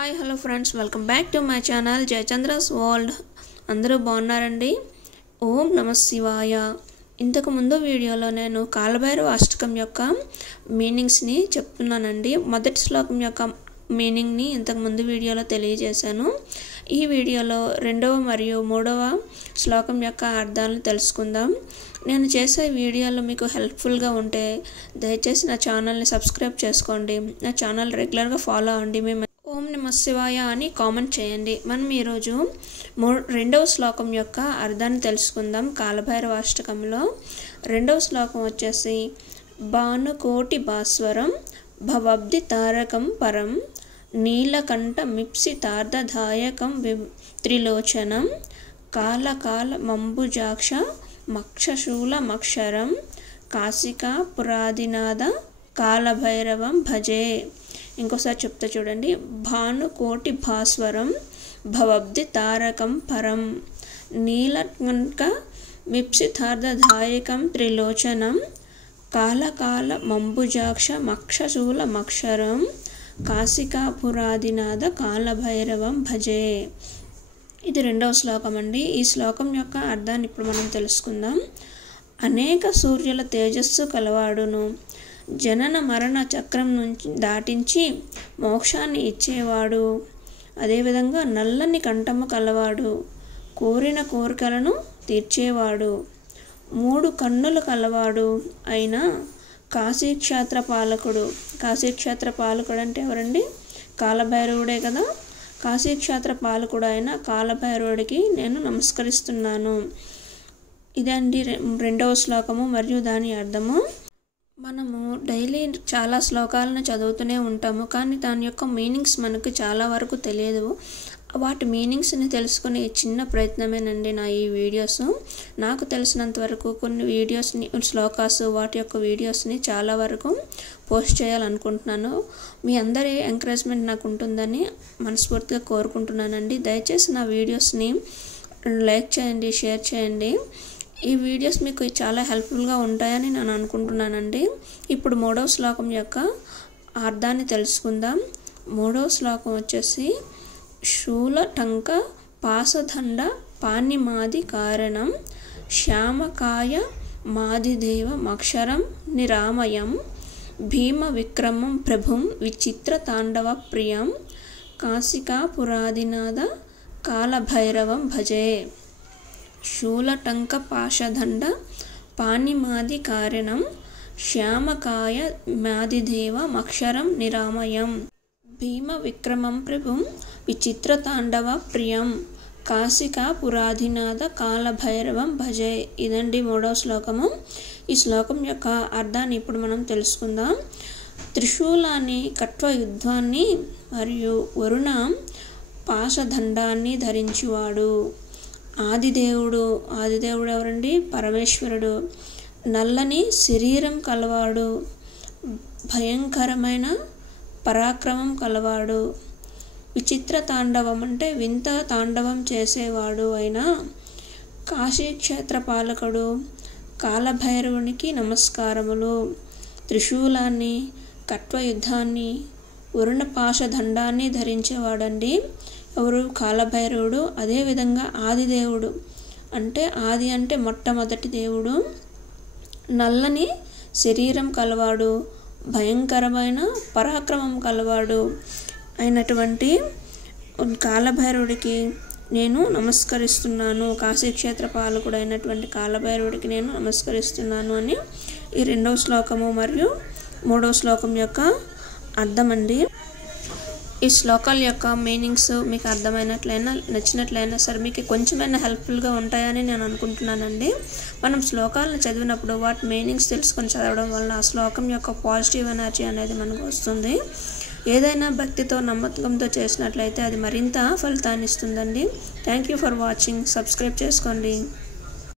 Hi hello friends, welcome back to my channel Jayachandra's world. అందరూ బాగున్నారండి? ఓం నమః శివాయ. ఇంతకు ముందు వీడియోలో నేను కాలభైరవ అష్టకం యొక్క మీనింగ్స్ని చెప్తున్నానండి. మొదటి శ్లోకం యొక్క మీనింగ్ని ఇంతకు ముందు వీడియోలో తెలియజేశాను. ఈ వీడియోలో రెండవ మరియు మూడవ శ్లోకం యొక్క అర్థాలను తెలుసుకుందాం. నేను చేసే వీడియోలు మీకు హెల్ప్ఫుల్గా ఉంటే దయచేసి నా ఛానల్ని సబ్స్క్రైబ్ చేసుకోండి. నా ఛానల్ రెగ్యులర్గా ఫాలో అవ్వండి. మేము ఓం నమః శివాయ అని కామెంట్ చేయండి. మనం ఈరోజు రెండవ శ్లోకం యొక్క అర్థాన్ని తెలుసుకుందాం. కాలభైరవ అష్టకంలో రెండవ శ్లోకం వచ్చేసి భానుకోటి భాస్వరం భవబ్ది తారకం పరం నీలకంఠ మిప్సితార్థదాయకం త్రిలోచనం కాలకాల మంబుజాక్ష మక్షశూలమక్షరం కాశికా పురాదినాథ కాలభైరవం భజే. ఇంకోసారి చెప్తా చూడండి. భానుకోటి భాస్వరం భవబ్ది తారకం పరం నీలకంఠ మిప్సితార్థదాయకం త్రిలోచనం కాలకాల మంబుజాక్ష మక్షశూలమక్షరం కాశికాపురాదినాథ కాలభైరవం భజే. ఇది రెండవ శ్లోకం అండి. ఈ శ్లోకం యొక్క అర్థాన్ని ఇప్పుడు మనం తెలుసుకుందాం. అనేక సూర్యుల తేజస్సు కలవాడును, జనన మరణ చక్రం నుంచి దాటించి మోక్షాన్ని ఇచ్చేవాడు, అదేవిధంగా నల్లని కంఠము కలవాడు, కోరిన కోరికలను తీర్చేవాడు, మూడు కన్నులు కలవాడు అయిన కాశీక్షేత్ర పాలకుడు. కాశీక్షేత్ర పాలకుడు అంటే ఎవరండి? కాలభైరవుడే కదా. కాశీక్షేత్ర పాలకుడు అయిన కాలభైరవుడికి నేను నమస్కరిస్తున్నాను. ఇదండి రెండవ శ్లోకము మరియు దాని అర్థము. మనము డైలీ చాలా శ్లోకాలను చదువుతూనే ఉంటాము, కానీ దాని యొక్క మీనింగ్స్ మనకు చాలా వరకు తెలియదు. వాటి మీనింగ్స్ని తెలుసుకునే చిన్న ప్రయత్నమేనండి నా ఈ వీడియోస్. నాకు తెలిసినంత వరకు కొన్ని వీడియోస్ని, శ్లోకాస్, వాటి యొక్క వీడియోస్ని చాలా వరకు పోస్ట్ చేయాలనుకుంటున్నాను. మీ అందరి ఎంకరేజ్మెంట్ నాకు ఉంటుందని మనస్ఫూర్తిగా కోరుకుంటున్నానండి. దయచేసి నా వీడియోస్ని లైక్ చేయండి, షేర్ చేయండి. ఈ వీడియోస్ మీకు చాలా హెల్ప్ఫుల్గా ఉంటాయని నేను అనుకుంటున్నానండి. ఇప్పుడు మూడవ శ్లోకం యొక్క అర్థాన్ని తెలుసుకుందాం. మూడవ శ్లోకం వచ్చేసి శూలటంక పాసదండ పాణిమాది కారణం శ్యామకాయ మాదిదేవ మక్షరం నిరామయం భీమ విక్రమం ప్రభుం విచిత్ర తాండవ ప్రియం కాశికాపురాదినాథ కాలభైరవం భజే. శూలటంక పాశదండ పాణిమాది కారణం శ్యామకాయ మాదిదేవ మక్షరం నిరామయం భీమ విక్రమం ప్రభుం విచిత్ర తాండవ ప్రియం కాశికాపురాదినాథ కాలభైరవం భజే. ఇదండి మూడవ శ్లోకము. ఈ శ్లోకం యొక్క అర్థాన్ని ఇప్పుడు మనం తెలుసుకుందాం. త్రిశూలాన్ని, కట్వ యుద్ధాన్ని మరియు వరుణ పాశదండాన్ని ధరించువాడు. ఆదిదేవుడు ఎవరండి? పరమేశ్వరుడు. నల్లని శరీరం కలవాడు, భయంకరమైన పరాక్రమం కలవాడు, విచిత్ర తాండవం అంటే వింత తాండవం చేసేవాడు అయిన కాశీక్షేత్ర పాలకుడు కాలభైరవునికి నమస్కారములు. త్రిశూలాన్ని, కట్వయుద్ధాన్ని, వరుణపాశదండాన్ని ధరించేవాడండి ఎవరు? కాలభైరవుడు. అదేవిధంగా ఆదిదేవుడు అంటే, ఆది అంటే మొట్టమొదటి దేవుడు, నల్లని శరీరం కలవాడు, భయంకరమైన పరాక్రమం కలవాడు అయినటువంటి కాలభైరవుడికి నేను నమస్కరిస్తున్నాను. కాశీక్షేత్ర పాలకుడు అయినటువంటి కాలభైరవుడికి నేను నమస్కరిస్తున్నాను అని ఈ రెండవ శ్లోకము మరియు మూడవ శ్లోకం యొక్క అర్థం అండి. ఈ శ్లోకాల యొక్క మీనింగ్స్ మీకు అర్థమైనట్లయినా, నచ్చినట్లయినా సరే మీకు కొంచెమైనా హెల్ప్ఫుల్గా ఉంటాయని నేను అనుకుంటున్నానండి. మనం శ్లోకాలను చదివినప్పుడు వాటి మీనింగ్స్ తెలుసుకొని చదవడం వల్ల ఆ శ్లోకం యొక్క పాజిటివ్ ఎనర్జీ అనేది మనకు వస్తుంది. ఏదైనా భక్తితో, నమ్మకంతో చేసినట్లయితే అది మరింత ఫలితాన్ని ఇస్తుందండి. Thank you for watching. Subscribe చేసుకోండి.